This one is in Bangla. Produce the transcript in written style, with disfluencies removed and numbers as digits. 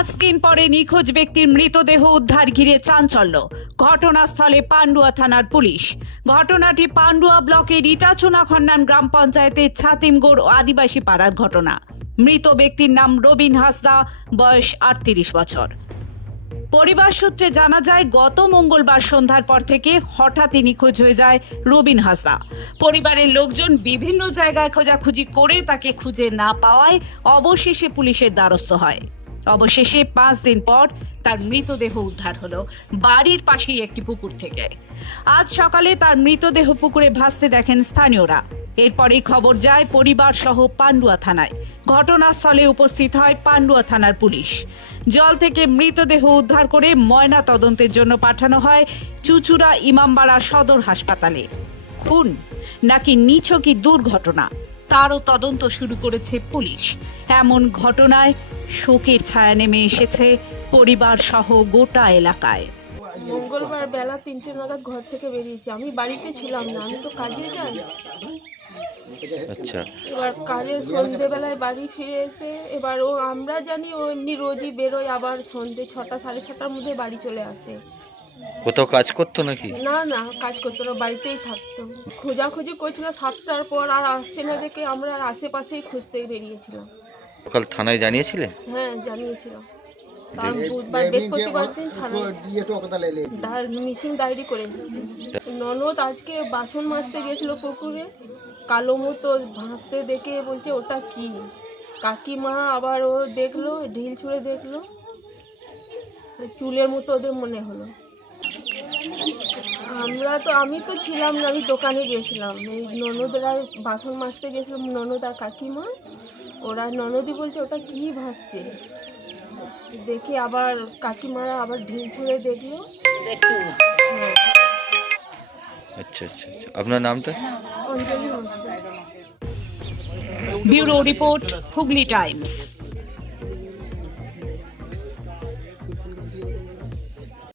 5 দিন পরে নিখোঁজ ব্যক্তির মৃতদেহ উদ্ধার ঘিরে চাঞ্চল্য। ঘটনাস্থলে পান্ডুয়া থানার পুলিশ। ঘটনাটি পান্ডুয়া ব্লকের ইটাচুনা খন্নান গ্রাম পঞ্চায়েতের ছাতিমগড় আদিবাসী পাড়ার ঘটনা। মৃত ব্যক্তির নাম রবিন হাসদা, বয়স 38 বছর। পরিবার সূত্রে জানা যায়, গত মঙ্গলবার সন্ধ্যার পর থেকে হঠাৎই নিখোঁজ হয়ে যায় রবিন হাসদা। পরিবারের লোকজন বিভিন্ন জায়গায় খোঁজাখুঁজি করে তাকে খুঁজে না পাওয়ায় অবশেষে পুলিশের দ্বারস্থ হয়। অবশেষে 5 দিন পর তার মৃতদেহ উদ্ধার হলো বাড়ির পাশেই একটি পুকুর থেকে। আজ সকালে তার মৃতদেহ পুকুরে ভাসতে দেখেন স্থানীয়রা। এরপরই খবর যায় পরিবার সহ পান্ডুয়া থানায়। ঘটনাস্থলে উপস্থিত হয় পান্ডুয়া থানার পুলিশ। জল থেকে মৃতদেহ উদ্ধার করে ময়না তদন্তের জন্য পাঠানো হয় চুচুড়া ইমামবাড়া সদর হাসপাতালে। খুন নাকি নিছকই দুর্ঘটনা, তারও তদন্ত শুরু করেছে পুলিশ। এমন ঘটনায় শোকের ছায়া নেমে এসেছে পরিবার সহ গোটা এলাকায়। মঙ্গলবার বেলা 3টে নাগাদ ঘর থেকে বেরিয়েছি। আমি বাড়িতে ছিলাম না, আমি তো কাজে যাই। আচ্ছা, এবার কাজের সন্ধ্যেবেলায় বাড়ি ফিরে এসে এবার আমরা জানি ও এমনি রোজই বেরোয়, আবার সন্ধ্যে 6টা 6:30টার মধ্যে বাড়ি চলে আসে। কোথাও কাজ করতো নাকি? না কাজ করতো না, বাড়িতেই থাকতো। খোঁজাখুঁজি করছিল 7টার পর, আর আসছে না দেখে আমরা আশেপাশেই খুঁজতেই বেরিয়েছিলাম। সকাল থানায় জানিয়েছিলেন? হ্যাঁ, জানিয়েছিলাম। তার বুধবার বৃহস্পতিবার দিন থানায় মিসিং ডায়েরি করে এসেছি। ননদ আজকে বাসন মাজতে গেছিল পুকুরে, কালো মতো ভাসতে দেখে বলছে ওটা কি। কাকিমা আবার ও দেখলো, ঢিল ছুঁড়ে দেখলো, চুলের মতো ওদের মনে হলো। আমি তো ছিলাম না, আমি দোকানে গেছিলাম। এই ননদরা বাসন মাজতে গেছিলাম, ননদ আর কাকিমা। ওরা ননদই বলছে ওটা কি ভাসছে। দেখি আবার কাকিমারা আবার ঢিল ছুঁড়ে দেখলো। হ্যাঁ। আচ্ছা, আপনার নামটা? Anjali Hansda. Bureau report, Hooghly Times.